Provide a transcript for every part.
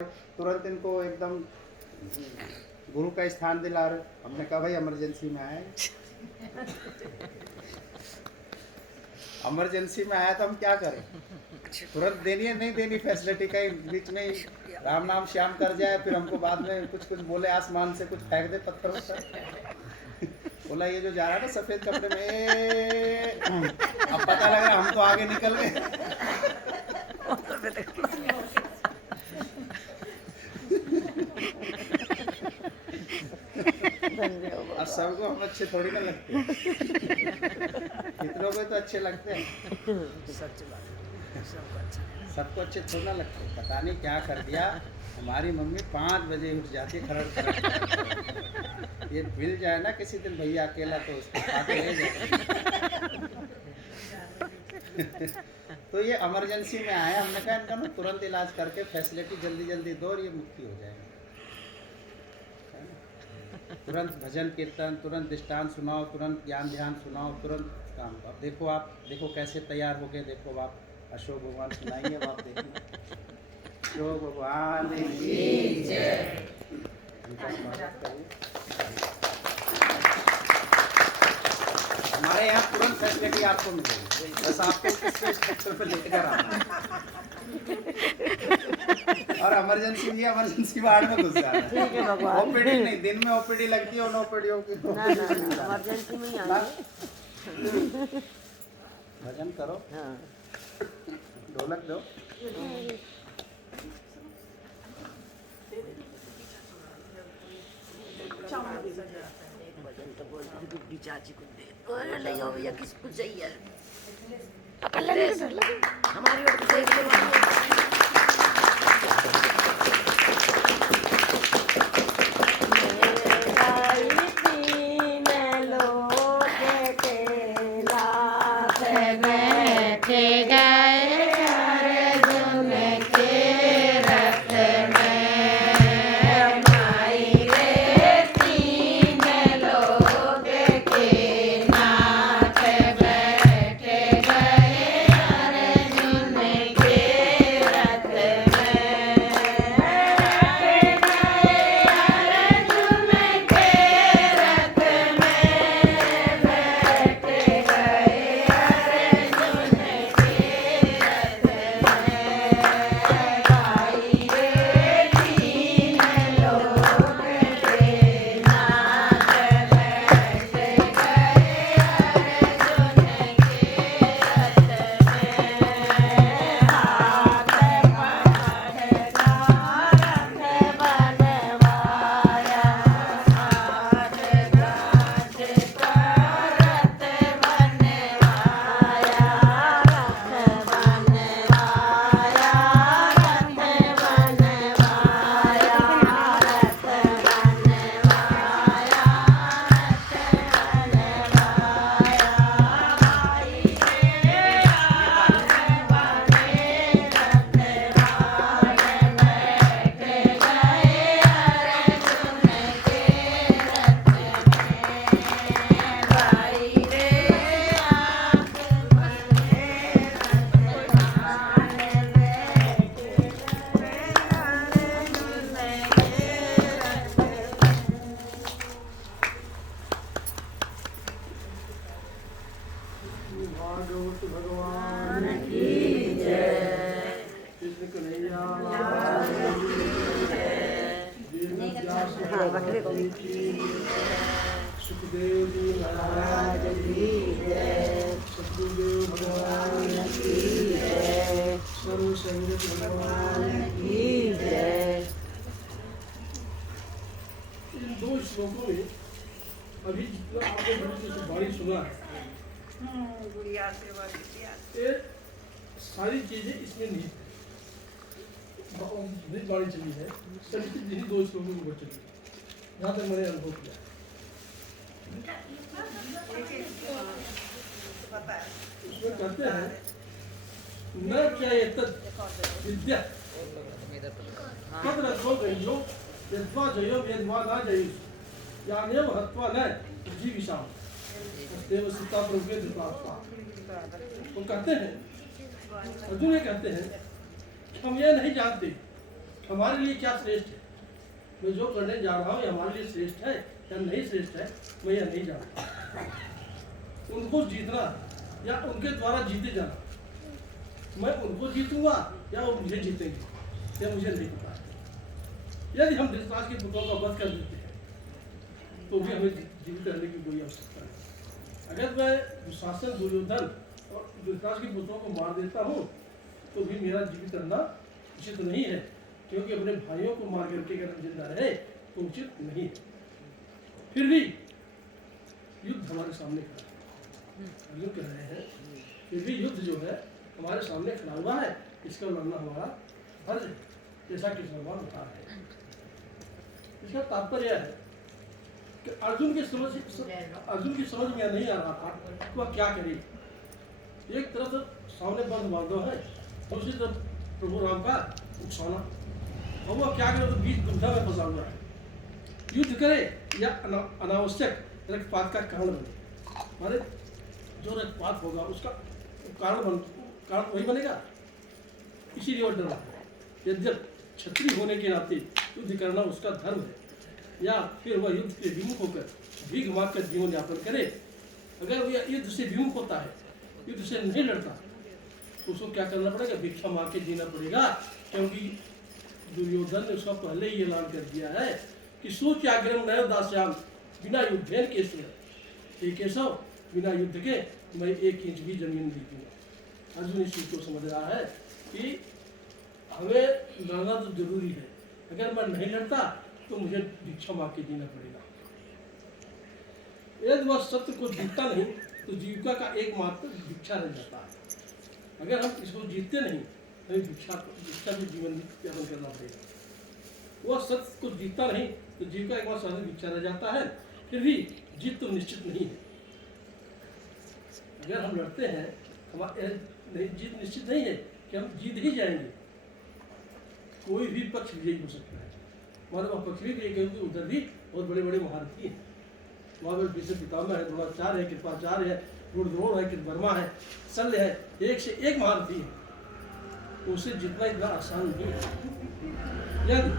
तुरंत इनको एकदम गुरु का स्थान दिला रहे। हमने कहा भाई इमरजेंसी में आए, इमरजेंसी में आया तो हम क्या करें, तुरंत देनी है नहीं देनी फैसिलिटी, कहीं बीच में राम नाम श्याम कर जाए, फिर हमको बाद में कुछ कुछ बोले आसमान से कुछ फेंक दे पत्थरों पर। बोला ये जो जा रहा है ना सफेद कपड़े में, अब पता लग रहा हम तो आगे निकल गए। और सबको हम अच्छे थोड़ी ना लगते हैं, कितनों को तो अच्छे लगते हैं, सबको अच्छे थोड़ा ना लगते। पता नहीं क्या कर दिया, हमारी मम्मी 5 बजे उठ जाती खरड़ खरड़। ये मिल जाए ना किसी दिन भैया अकेला तो उसको खाते ले जाए। तो ये इमरजेंसी में आए, हमने कहा इनका ना तुरंत इलाज करके फैसिलिटी जल्दी जल्दी दो और ये मुक्ति हो जाएगी। तुरंत भजन कीर्तन, तुरंत दृष्टांत सुनाओ, तुरंत ज्ञान ध्यान सुनाओ, तुरंत काम। अब देखो आप देखो कैसे तैयार हो गए, देखो आप अशोक भगवान सुनाएंगे, अब आप देखिए। अशोक भगवान की जय। हमारे यहाँ तुरंत फैसिलिटी आपको मिलेगी, बस आपको स्ट्रक्चर पे लेकर आना और इमरजेंसी भी इमरजेंसी वार्ड में घुस जाना है। ओपीडी नहीं, दिन में ओपीडी लगती है, उन ओपीडीओं की इमरजेंसी में ही आना। भजन करो, ढोलक दो। भजन तो बोलती गुड्डी चाची को दे, ले जाओ भैया किसको चाहिए, पकड़ ले हमारी ओर से। भगवान की जय। कृष्ण कन्हैया सुखदेव जी महाराज की जय। सतगुरुदेव भगवान की जय। सर्व संगत भगवान की जय। इन 2 श्लोकों में अभी जितना आपने बाणी सुना है, ये सारी चीजें इसमें निहित बाणी चली है, सभी चीजें 2 श्लोकों के ऊपर चली है, जहाँ तक मैंने अनुभव किया। उसमें कहते हैं न क्या ये तद विद्या कद रत्नो गयो यद्वा जयो यद्वा ना जयो यानेव हत्वा न जीविषाम देव सीता प्रभु के धृतराष्ट्र। वो कहते हैं, अर्जुन ये कहते हैं हम ये नहीं जानते हमारे लिए क्या श्रेष्ठ है, मैं जो करने जा रहा हूँ ये हमारे लिए श्रेष्ठ है या नहीं श्रेष्ठ है, मैं यह नहीं जानता। उनको जीतना या उनके द्वारा जीते जाना, मैं उनको जीतूंगा या वो मुझे जीतेंगे, यह मुझे नहीं पता है। यदि हम धृतराष्ट्र के पुत्रों का वध कर देते हैं तो भी हमें जीवित रहने की कोई आवश्यकता नहीं। अगर मैं दुशासन, दुर्योधन और धृतराष्ट्र के पुत्रों को मार देता हूँ तो भी मेरा जीवित रहना उचित नहीं है, क्योंकि अपने भाइयों को मार करके अगर जिंदा रहे तो उचित नहीं है। फिर भी युद्ध हमारे सामने खड़ा है, अर्जुन कह रहे हैं फिर भी युद्ध जो है हमारे सामने खड़ा हुआ है, इसका लड़ना हमारा फर्ज है, जैसा कि भगवान बता रहे हैं। इसका तात्पर्य है कि अर्जुन की समझ में नहीं आ रहा था कि वह क्या करे। एक तरफ तो सामने बंद बांधव है, दूसरी तरफ प्रभु राम का उकसाना, और वह क्या करे, तो बीच दुविधा में फंसा हुआ है। युद्ध करे या अनावश्यक रक्तपात का कारण बने, मारे जो रक्तपात होगा उसका कारण वही बनेगा, इसीलिए वह डरा है। यद्यप क्षत्रिय होने के नाते युद्ध करना उसका धर्म है, या फिर वह युद्ध के विमुख होकर भीख मांगकर जीवन यापन करे। अगर वह युद्ध से विमुख होता है, युद्ध से नहीं लड़ता, तो उसको क्या करना पड़ेगा, भिक्षा मांग के जीना पड़ेगा, क्योंकि दुर्योधन ने उसका पहले ही ऐलान कर दिया है कि सूच्याग्रम नैव दास्याम बिना युद्धेन केशव, हे केशव बिना युद्ध के मैं 1 इंच भी जमीन नहीं दूंगा। अर्जुन इस चीज को समझ रहा है कि हमें लड़ना तो जरूरी है, अगर मैं नहीं लड़ता तो मुझे भिक्षा मांग के जीना पड़ेगा। यदि वह सत्य को जीतता नहीं तो जीविका का एकमात्र भिक्षा रह जाता है। अगर हम इसको जीतते नहीं तो हमें भिक्षा से जीवन यापन करना पड़ेगा। वह सत्य को जीतता नहीं तो जीविका एकमात्र साधन भिक्षा रह जाता है। फिर भी जीत तो निश्चित नहीं है। अगर हम लड़ते हैं, हमारे जीत निश्चित नहीं है कि हम जीत ही जाएंगे। कोई भी पक्ष विजयी हो सकता है, हमारे वह पक्ष भी, क्योंकि उधर भी बहुत बड़े बड़े महारथी हैं। वहाँ पर भीष्म पितामह है, द्रोणाचार्य है, कृपाचार्य है, गुरुद्रोण है, कृतवर्मा है, शल्य है, एक से एक महारथी है। उसे जितना इतना आसान नहीं है। यदि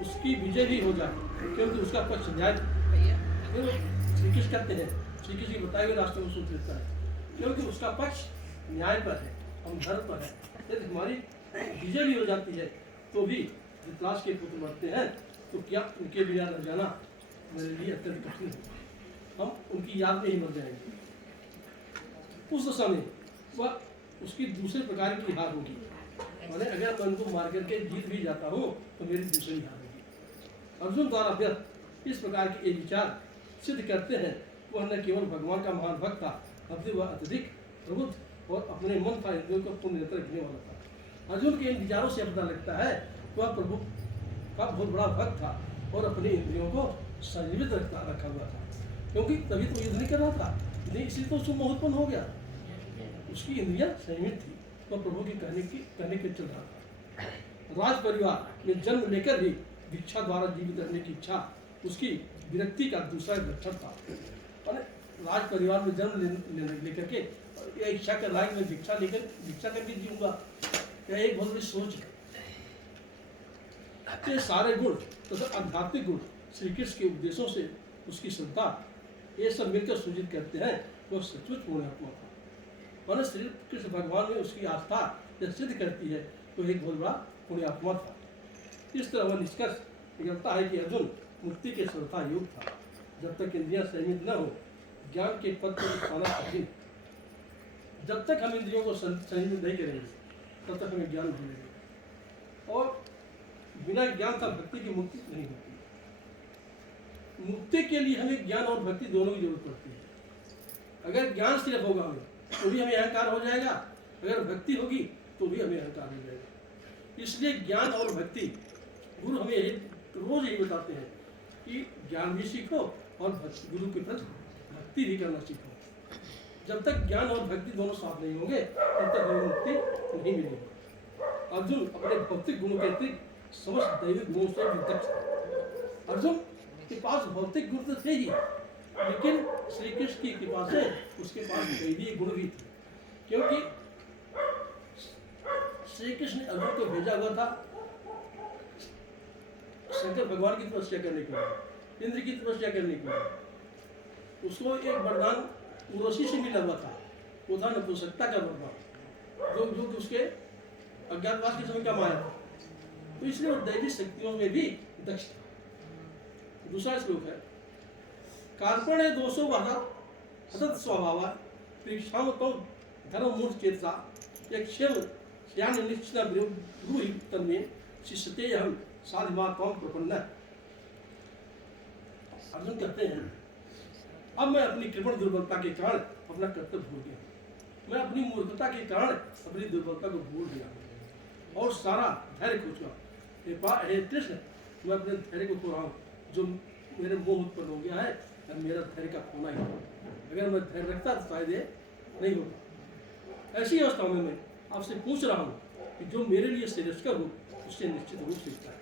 उसकी विजय भी हो जाए, क्योंकि उसका पक्ष न्याय, श्री कृष्ण कहते हैं, श्री कृष्ण की बताए हुए रास्ते में सूत्र देता है, क्योंकि उसका पक्ष न्याय पर है, हम धर्म पर है। यदि हमारी विजय भी हो जाती है तो भी धृतराष्ट्र के पुत्र मरते हैं तो क्या उनके बिना रह जाना मेरे लिए अत्यंत कठिन है। हम उनकी याद में ही मर जाएंगे। उस समय वह उसकी दूसरे प्रकार की हार होगी। मैंने अगर मैं उनको मार करके जीत भी जाता हूँ तो मेरी दूसरी हार होगी। अर्जुन द्वारा व्यक्त इस प्रकार के एक विचार सिद्ध करते हैं वह न केवल भगवान का महान भक्त था, अभी वह अत्यधिक प्रबुद्ध और अपने मन का इंद्रियों को पूर्ण नेत्र रखने वाला था। अर्जुन के इन विचारों से पता लगता है वह प्रभु का बहुत बड़ा भक्त था और अपने इंद्रियों को संयमित रखा हुआ था, क्योंकि तभी तो युद्ध नहीं कर रहा था, नहीं इसी तो उसको मोह उत्पन्न हो गया। उसकी इंद्रियां संयमित थी, वह प्रभु के कहने के चल रहा था। राज परिवार में जन्म लेकर भी भिक्षा द्वारा जीवित रहने की इच्छा उसकी विरक्ति का दूसरा लक्षण था। राज परिवार में जन्म लेकर के यह इच्छा कर रहा है कि मैं भिक्षा करके जीऊंगा, यह एक बहुत बड़ी सोच है। ये सारे गुण तथा आध्यात्मिक गुण श्री कृष्ण के उपदेशों से उसकी श्रद्धा, ये सब मिलकर सूचित करते हैं वह सचमुच पुण्यात्मा था। और श्री कृष्ण भगवान में उसकी आस्था जब सिद्ध करती है तो एक बहुत बड़ा पुण्यात्मा था। इस तरह वह निष्कर्ष निकलता है कि अर्जुन मुक्ति के श्रद्धा योग था। जब तक इंद्रियां संयमित न हो ज्ञान के पद पर पाना कठिन। जब तक हम इंद्रियों को संयमित नहीं करेंगे तब तक हमें ज्ञान नहीं मिलेगा, और बिना ज्ञान का भक्ति की मुक्ति नहीं होती। मुक्ति के लिए हमें ज्ञान और भक्ति दोनों की जरूरत पड़ती है। अगर ज्ञान सिर्फ होगा हमें तो भी हमें अहंकार हो जाएगा, अगर भक्ति होगी तो भी हमें अहंकार हो जाएगा। इसलिए ज्ञान और भक्ति, गुरु हमें रोज यही बताते हैं कि ज्ञान भी सीखो और गुरु के प्रति भक्ति भी करना सीखो। जब तक ज्ञान और भक्ति दोनों साथ नहीं होंगे तब तक हमें मुक्ति नहीं मिलेगी। अर्जुन अपने भौतिक गुणों के अतिरिक्त समस्त दैविक गुणों से विदग्ध था। अर्जुन के पास भौतिक गुण तो थे ही, लेकिन श्री कृष्ण की कृपा से उसके पास दैवीय गुण भी थे, क्योंकि श्री कृष्ण ने अर्जुन को भेजा हुआ था शंकर भगवान की तपस्या करने के लिए, इंद्र की तपस्या करने के लिए। उसको एक वरदान उर्वशी से मिला हुआ था, वो था नपुंसकता का वरदान, जो उसके अज्ञातवास के समय का माया था। तो इसलिए वो दैवी शक्तियों में भी दक्ष था। दूसरा श्लोक है, कार्पण्य दोषो वह हतत स्वभाव प्रेक्षाम तो धर्म मूर्त चेतसा एक शिव श्यान निश्चित ब्रूहि तन्मे शिष्यते हम साधिमात्म प्रपन्न। अर्जुन कहते हैं, अब मैं अपनी कृपण दुर्बलता के कारण अपना कर्तव्य भूल गया, मैं अपनी मूर्खता के कारण अपनी दुर्बलता को भूल गया और सारा धैर्य खो चुका। हे कृष्ण, मैं अपने धैर्य को खो रहा हूँ, जो मेरे मोह उत्पन्न हो गया है और मेरा धैर्य का खोना ही है। अगर मैं धैर्य रखता तो शायद ये नहीं होता। ऐसी अवस्था में मैं आपसे पूछ रहा हूँ कि जो मेरे लिए श्रेष्ठकर हो उससे निश्चित रूप से है,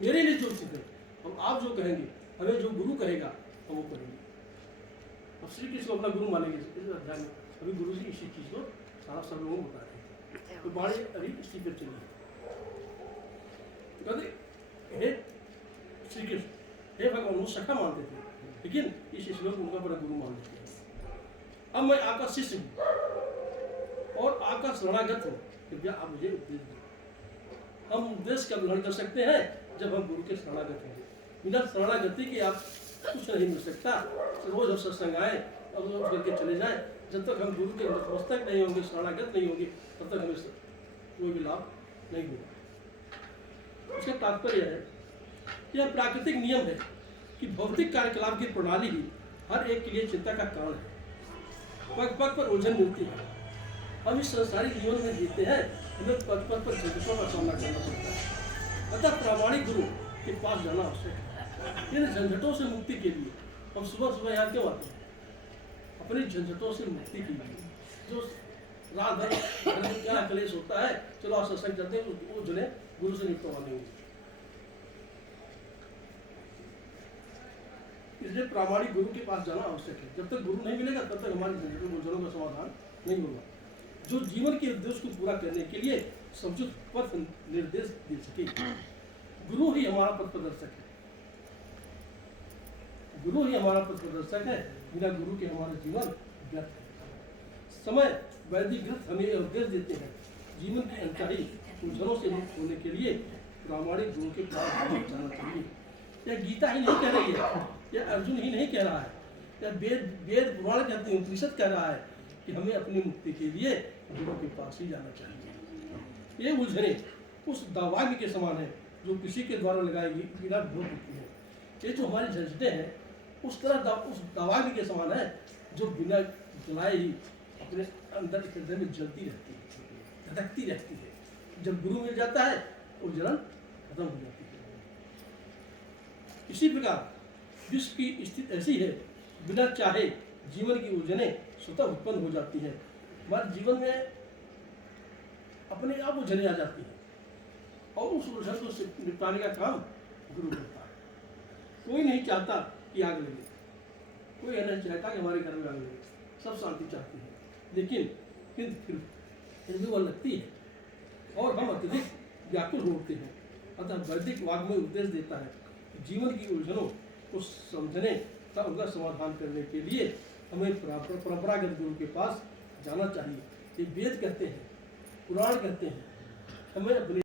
मेरे लिए जो उचित है। हम आप जो कहेंगे, हमें जो गुरु कहेगा हम वो करेंगे। अब श्री कृष्ण को अपना गुरु मानेंगे इस अध्याय में। अभी गुरु जी इसी चीज़ को सारा सब लोगों को बता रहे हैं, तो बाणी अभी इसी पर चली है। तो कहते हे श्री कृष्ण, हे भगवान, वो सखा मानते थे, लेकिन इस श्लोक उनका बड़ा गुरु मान लेते हैं। अब मैं आपका शिष्य हूँ और आपका शरणागत हूँ, कृपया आप मुझे उपदेश दें। हम उपदेश का ग्रहण कर सकते हैं जब हम गुरु के शरणागत होंगे। बिना शरणागति के आप कुछ नहीं मिल सकता। रोज हम सत्संग आए और रोज करके चले जाए, जब तक हम गुरु के नतमस्तक नहीं होंगे, शरणागत नहीं होंगे, तब तक हमें कोई भी लाभ नहीं होगा। इसका तात्पर्य है, यह प्राकृतिक नियम है कि भौतिक कार्यकलाप की प्रणाली ही हर एक के लिए चिंता का कारण है। पग पग पर उलझन मिलती है। हम इस संसारिक जीवन में जीते हैं, हमें पग पग पर झंझटों का सामना करना पड़ता है। अतः प्रामाणिक गुरु के पास जाना आवश्यक है। इन झंझटों से मुक्ति के लिए हम सुबह सुबह यहाँ क्यों आते हैं? अपनी झंझटों से मुक्ति के लिए। जो रात भर क्या कलेश होता है, चलो आप सत्संग करते हैं, वो जुड़े गुरु से निपटवा लेंगे। इसलिए प्रामाणिक गुरु के पास जाना आवश्यक है। जब तक गुरु नहीं मिलेगा तब तक हमारी झंझटों मुलझनों का समाधान नहीं होगा। जो जीवन के उद्देश्य को पूरा करने के लिए समुचित पथ निर्देश दे सके, गुरु ही हमारा पथ प्रदर्शक है। गुरु ही हमारा पथ प्रदर्शक है। बिना गुरु के हमारा जीवन व्यर्थ है। समय वैदिक ग्रंथ हमें उपदेश देते हैं, जीवन की अंतराई उलझनों से मुक्त होने के लिए प्रामाणिक गुरु के पास जाना चाहिए। यह गीता ही नहीं कह रही है, यह अर्जुन ही नहीं कह रहा है, यह वेद पुराण कहते हैं, उपनिषद कह रहा है कि हमें अपनी मुक्ति के लिए गुरु के पास ही जाना चाहिए। ये उलझने उस दवाई के समान है जो किसी के द्वारा लगाएगी बिना भोग होती है। ये जो हमारी झंझटें हैं उस तरह उस दवाई के समान है जो बिना जलाए ही अपने अंदर हृदय में जलती रहती है, धड़कती रहती है। जब गुरु मिल जाता है वो जलन खत्म हो जाती है। इसी प्रकार विश्व की स्थिति ऐसी है, बिना चाहे जीवन की उलझनें स्वतः उत्पन्न हो जाती हैं। हमारे जीवन में अपने आप उलझनें आ जाती हैं और उस उलझन को निपटाने का काम गुरु करता है। कोई नहीं चाहता कि आग लगे, कोई नहीं चाहता कि हमारे घर में आग लगे, सब शांति चाहती है, लेकिन फिर भी वह लगती है और हम अत्यधिक व्याकुल होते हैं। अतः वैदिक वाग्मय उपदेश देता है कि जीवन की उलझनों को समझने तथा उनका समाधान करने के लिए हमें परंपरागत गुरु के पास जाना चाहिए। ये वेद कहते हैं, पुराण कहते हैं, हमें अपने